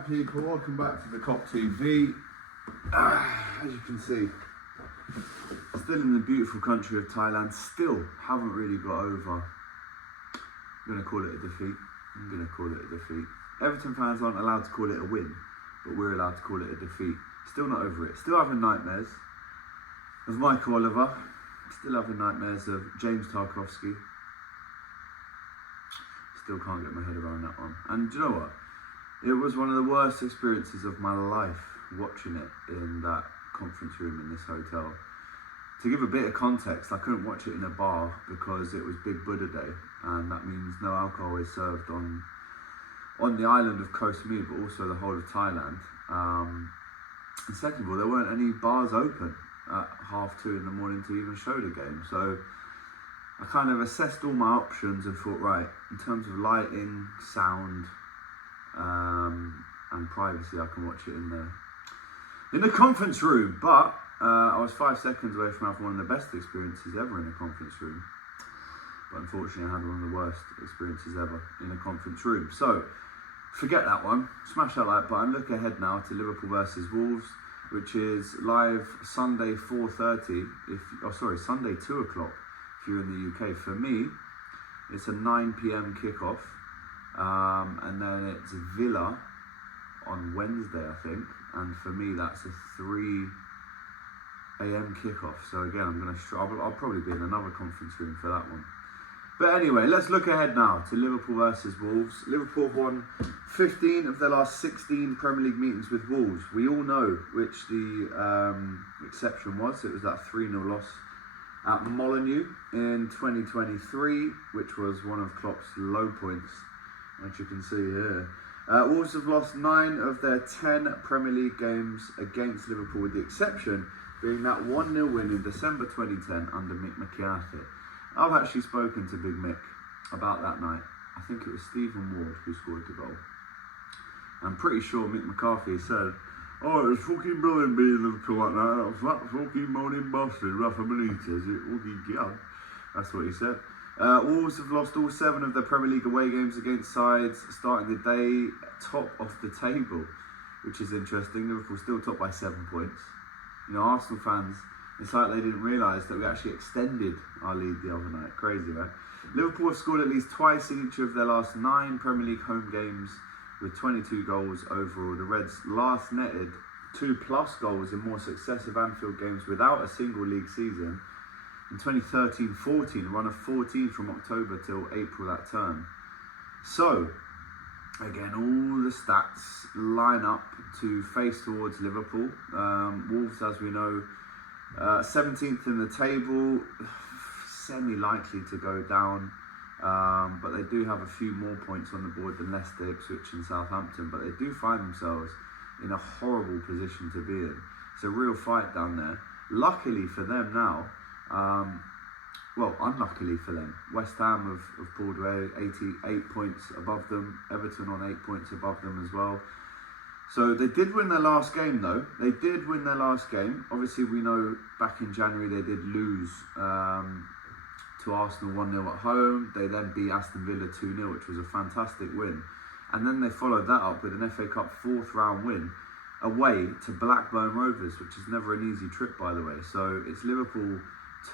Alright people, welcome back to the Cop TV. As you can see, still in the beautiful country of Thailand, still haven't really got over. I'm going to call it a defeat. Everton fans aren't allowed to call it a win, but we're allowed to call it a defeat. Still not over it. Still having nightmares of Michael Oliver. Still having nightmares of James Tarkowski. Still can't get my head around that one. And do you know what? It was one of the worst experiences of my life watching it in that conference room in this hotel. To give a bit of context, I couldn't watch it in a bar because it was Big Buddha Day, and that means no alcohol is served on the island of Koh Samui, but also the whole of Thailand. And second of all, there weren't any bars open at 2:30 in the morning to even show the game. So I kind of assessed all my options and thought, right, in terms of lighting, sound, and privacy, I can watch it in the conference room. But I was 5 seconds away from having one of the best experiences ever in a conference room. But unfortunately, I had one of the worst experiences ever in a conference room. So forget that one. Smash that like button. Look ahead now to Liverpool versus Wolves, which is live Sunday 4:30. Sunday 2 o'clock if you're in the UK. For me, it's a 9 PM kickoff. And then it's Villa on Wednesday, I think. And for me, that's a 3 AM kickoff. So again, I'll probably be in another conference room for that one. But anyway, let's look ahead now to Liverpool versus Wolves. Liverpool have won 15 of their last 16 Premier League meetings with Wolves. We all know which the exception was. It was that 3-0 loss at Molineux in 2023, which was one of Klopp's low points, as you can see here. Wolves have lost 9 of their 10 Premier League games against Liverpool, with the exception being that 1-0 win in December 2010 under Mick McCarthy. I've actually spoken to Big Mick about that night. I think it was Stephen Ward who scored the goal. I'm pretty sure Mick McCarthy said, "Oh, it was fucking brilliant beating Liverpool like that. That fucking moaning bastard, Rafa Benitez, it fucking got." That's what he said. Wolves have lost all 7 of their Premier League away games against sides starting the day top of the table, which is interesting. Liverpool still top by 7 points. You know, Arsenal fans, it's like they didn't realise that we actually extended our lead the other night. Crazy, right? Liverpool have scored at least twice in each of their last 9 Premier League home games with 22 goals overall. The Reds last netted 2+ goals in more successive Anfield games without a single league season in 2013-14, a run of 14 from October till April that term. So, again, all the stats line up to face towards Liverpool. Wolves, as we know, 17th in the table, semi-likely to go down, but they do have a few more points on the board than Leicester, Ipswich and Southampton, but they do find themselves in a horrible position to be in. It's a real fight down there. Luckily for them now, unluckily for them, West Ham have pulled away, 88 points above them, Everton on 8 points above them as well. So they did win their last game though. Obviously we know back in January they did lose to Arsenal 1-0 at home. They then beat Aston Villa 2-0, which was a fantastic win. And then they followed that up with an FA Cup 4th round win away to Blackburn Rovers, which is never an easy trip, by the way. So it's Liverpool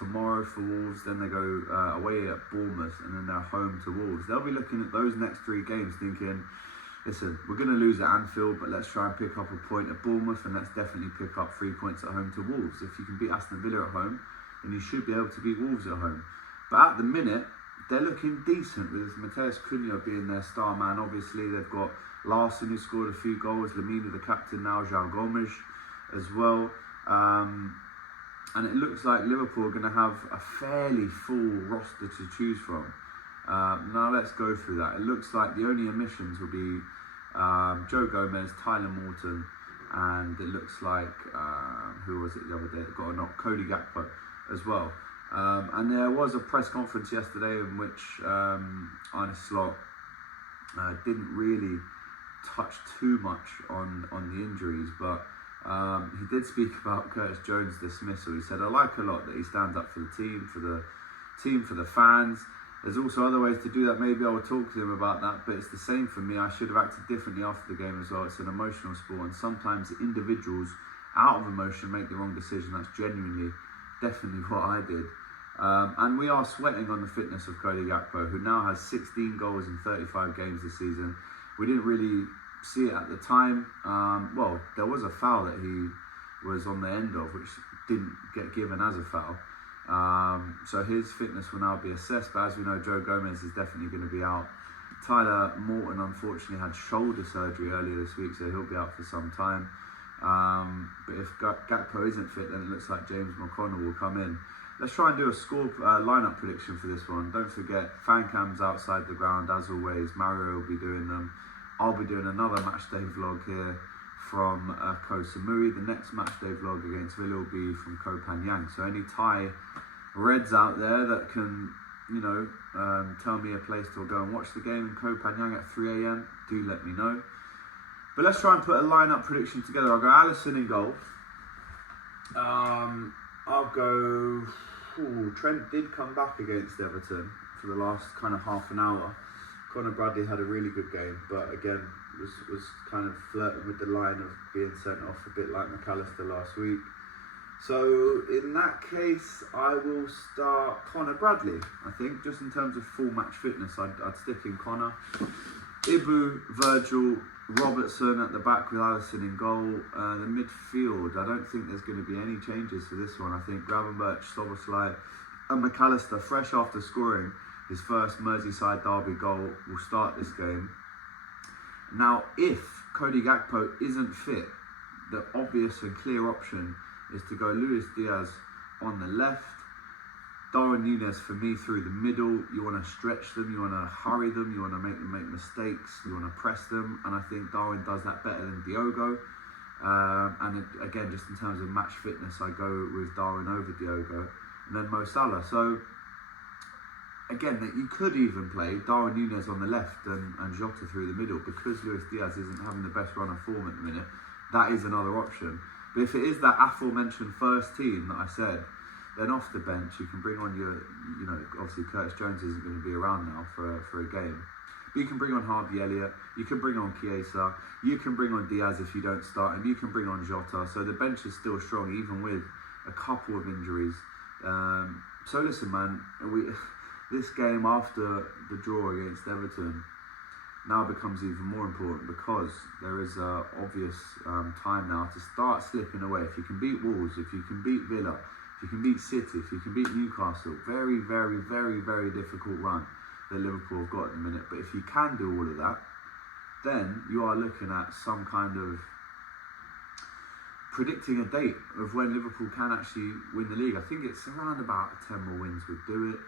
tomorrow for Wolves, then they go away at Bournemouth, and then they're home to Wolves. They'll be looking at those next 3 games thinking, listen, we're going to lose at Anfield, but let's try and pick up a point at Bournemouth, and let's definitely pick up 3 points at home to Wolves. If you can beat Aston Villa at home, then you should be able to beat Wolves at home. But at the minute, they're looking decent, with Mateus Cunha being their star man. Obviously, they've got Larson, who scored a few goals, Lamina, the captain now, João Gomes as well. And it looks like Liverpool are going to have a fairly full roster to choose from. Now let's go through that. It looks like the only omissions will be Joe Gomez, Tyler Morton, and it looks like, who was it the other day that got a knock? Cody Gakpo as well. And there was a press conference yesterday in which Arne Slot didn't really touch too much on the injuries, but he did speak about Curtis Jones' dismissal. He said, "I like a lot that he stands up for the team, for the fans. There's also other ways to do that. Maybe I will talk to him about that, but it's the same for me. I should have acted differently after the game as well. It's an emotional sport, and sometimes individuals, out of emotion, make the wrong decision. That's genuinely, definitely what I did. And we are sweating on the fitness of Cody Gakpo, who now has 16 goals in 35 games this season. We didn't really see it at the time. Well, there was a foul that he was on the end of, which didn't get given as a foul. So his fitness will now be assessed, but as we know, Joe Gomez is definitely going to be out. Tyler Morton unfortunately had shoulder surgery earlier this week, so he'll be out for some time. But if Gakpo isn't fit, then it looks like James McConnell will come in. Let's try and do a score lineup prediction for this one. Don't forget, fan cams outside the ground as always. Mario will be doing them. I'll be doing another matchday vlog here from Koh Samui. The next matchday vlog against Villa will be from Koh Phangan. So any Thai Reds out there that can, tell me a place to go and watch the game in Koh Phangan at 3 AM, do let me know. But let's try and put a lineup prediction together. I'll go Alisson in goal. I'll go. Trent did come back against Everton for the last kind of half an hour. Conor Bradley had a really good game, but again was kind of flirting with the line of being sent off, a bit like McAllister last week. So in that case, I will start Conor Bradley. I think just in terms of full match fitness, I'd stick in Conor. Ibu, Virgil, Robertson at the back with Alisson in goal. The midfield, I don't think there's going to be any changes for this one. I think Gravenberch, Szoboszlai and McAllister, fresh after scoring his first Merseyside derby goal, will start this game. Now, if Cody Gakpo isn't fit, the obvious and clear option is to go Luis Diaz on the left, Darwin Núñez for me through the middle. You want to stretch them, you want to hurry them, you want to make them make mistakes, you want to press them, and I think Darwin does that better than Diogo. Again, just in terms of match fitness, I go with Darwin over Diogo, and then Mo Salah. So again, you could even play Darwin Núñez on the left and Jota through the middle, because Luis Diaz isn't having the best run of form at the minute. That is another option. But if it is that aforementioned first team that I said, then off the bench you can bring on your, obviously Curtis Jones isn't going to be around now for a game. But you can bring on Harvey Elliott, you can bring on Chiesa, you can bring on Diaz if you don't start him, you can bring on Jota. So the bench is still strong, even with a couple of injuries. So listen, man, this game after the draw against Everton now becomes even more important, because there is obvious time now to start slipping away. If you can beat Wolves, if you can beat Villa, if you can beat City, if you can beat Newcastle, very, very, very, very difficult run that Liverpool have got at the minute. But if you can do all of that, then you are looking at some kind of predicting a date of when Liverpool can actually win the league. I think it's around about 10 more wins would do it.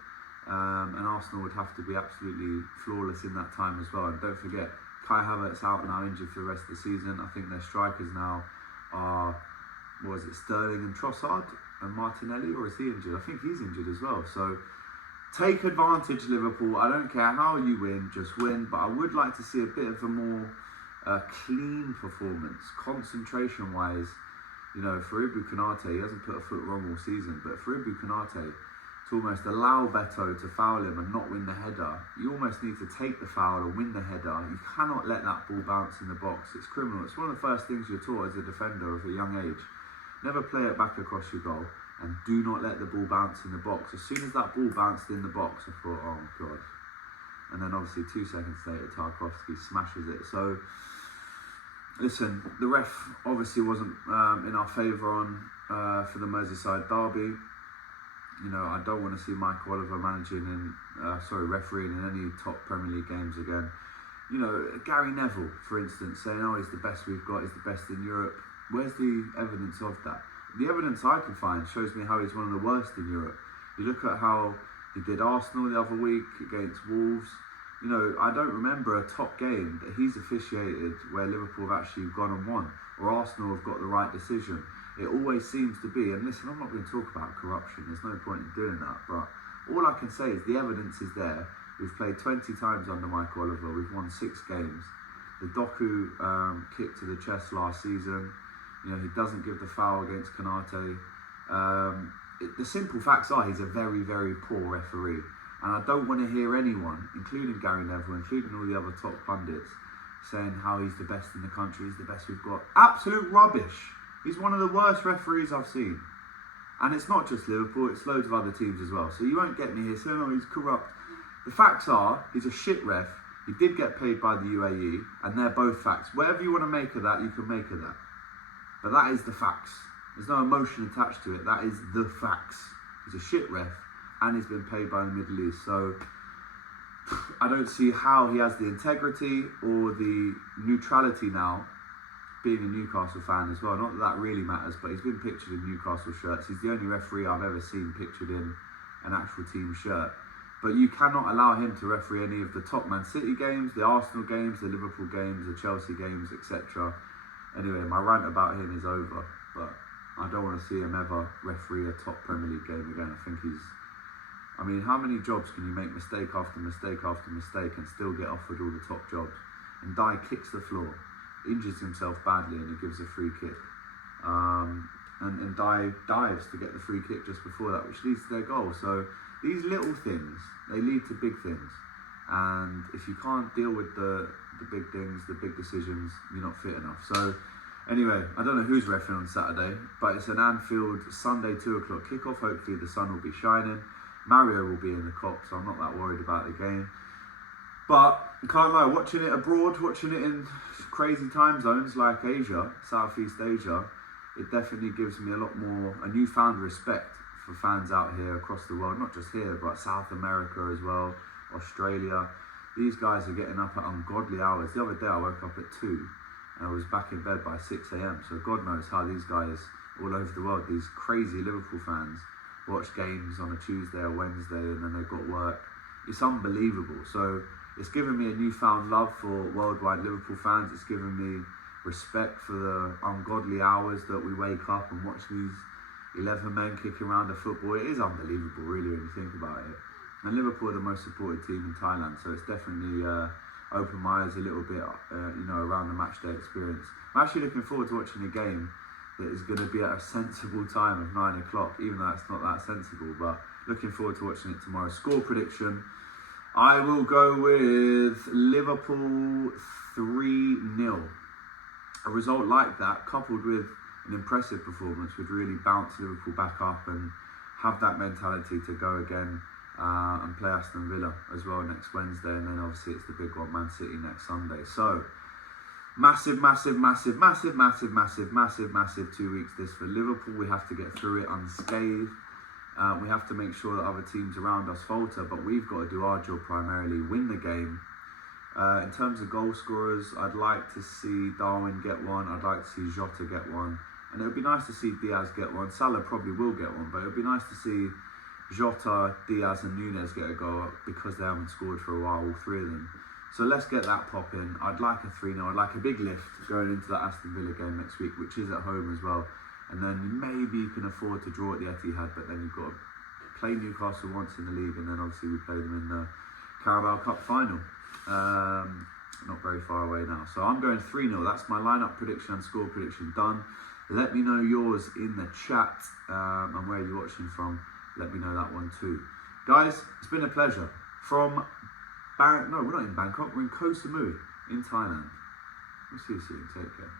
And Arsenal would have to be absolutely flawless in that time as well. And don't forget, Kai Havertz out now, injured for the rest of the season. I think their strikers now are, Sterling and Trossard and Martinelli, or is he injured? I think he's injured as well. So take advantage, Liverpool. I don't care how you win, just win. But I would like to see a bit of a more clean performance, concentration-wise. For Ibu Konate, he hasn't put a foot wrong all season, but for Ibu Konate, to almost allow Beto to foul him and not win the header, you almost need to take the foul or win the header. You cannot let that ball bounce in the box. It's criminal. It's one of the first things you're taught as a defender of a young age. Never play it back across your goal, and do not let the ball bounce in the box. As soon as that ball bounced in the box, I thought, oh my God. And then obviously 2 seconds later, Tarkowski smashes it. So listen, the ref obviously wasn't in our favour for the Merseyside derby. I don't want to see Michael Oliver refereeing in any top Premier League games again. Gary Neville, for instance, saying, oh, he's the best we've got, he's the best in Europe. Where's the evidence of that? The evidence I can find shows me how he's one of the worst in Europe. You look at how he did Arsenal the other week against Wolves. I don't remember a top game that he's officiated where Liverpool have actually gone and won, or Arsenal have got the right decision. It always seems to be, and listen, I'm not going to talk about corruption, there's no point in doing that, but all I can say is the evidence is there. We've played 20 times under Michael Oliver, we've won 6 games. The Doku kick to the chest last season, he doesn't give the foul against Konate. The simple facts are he's a very, very poor referee. And I don't want to hear anyone, including Gary Neville, including all the other top pundits, saying how he's the best in the country, he's the best we've got. Absolute rubbish. He's one of the worst referees I've seen. And it's not just Liverpool, it's loads of other teams as well. So you won't get me here saying, oh, he's corrupt. The facts are, he's a shit ref. He did get paid by the UAE, and they're both facts. Whatever you want to make of that, you can make of that. But that is the facts. There's no emotion attached to it. That is the facts. He's a shit ref, and he's been paid by the Middle East. So I don't see how he has the integrity or the neutrality now, being a Newcastle fan as well. Not that that really matters, but he's been pictured in Newcastle shirts. He's the only referee I've ever seen pictured in an actual team shirt. But you cannot allow him to referee any of the top Man City games, the Arsenal games, the Liverpool games, the Chelsea games, etc. Anyway, my rant about him is over, but I don't want to see him ever referee a top Premier League game again. I think I mean, how many jobs can you make mistake after mistake after mistake and still get offered all the top jobs? And Dye kicks the floor, injures himself badly, and he gives a free kick. And Dye dives to get the free kick just before that, which leads to their goal. So these little things, they lead to big things. And if you can't deal with the big things, the big decisions, you're not fit enough. So anyway, I don't know who's refereeing on Saturday, but it's an Anfield Sunday 2 o'clock kickoff. Hopefully the sun will be shining. Mario will be in the Kop, so I'm not that worried about the game. But can't lie, watching it abroad, watching it in crazy time zones like Asia, Southeast Asia, it definitely gives me a newfound respect for fans out here across the world, not just here, but South America as well, Australia. These guys are getting up at ungodly hours. The other day I woke up at 2 and I was back in bed by 6 a.m. So God knows how these guys all over the world, these crazy Liverpool fans, watch games on a Tuesday or Wednesday and then they've got work. It's unbelievable. So it's given me a newfound love for worldwide Liverpool fans. It's given me respect for the ungodly hours that we wake up and watch these 11 men kicking around a football. It is unbelievable, really, when you think about it. And Liverpool are the most supported team in Thailand, so it's definitely opened my eyes a little bit, around the matchday experience. I'm actually looking forward to watching a game that is going to be at a sensible time of 9 o'clock, even though it's not that sensible, but looking forward to watching it tomorrow. Score prediction, I will go with Liverpool 3-0. A result like that, coupled with an impressive performance, would really bounce Liverpool back up and have that mentality to go again and play Aston Villa as well next Wednesday, and then obviously it's the big one, Man City, next Sunday. So massive 2 weeks this for Liverpool. We have to get through it unscathed. We have to make sure that other teams around us falter, but we've got to do our job primarily, win the game. In terms of goal scorers, I'd like to see Darwin get one. I'd like to see Jota get one. And it would be nice to see Diaz get one. Salah probably will get one, but it would be nice to see Jota, Diaz and Nunez get a goal because they haven't scored for a while, all three of them. So let's get that popping. I'd like a 3-0. I'd like a big lift going into that Aston Villa game next week, which is at home as well. And then maybe you can afford to draw at the Etihad, but then you've got to play Newcastle once in the league, and then obviously we play them in the Carabao Cup final. Not very far away now. So I'm going 3-0. That's my lineup prediction and score prediction done. Let me know yours in the chat, and where you're watching from. Let me know that one too. Guys, it's been a pleasure. From we're not in Bangkok, we're in Koh Samui in Thailand. We'll see you soon. Take care.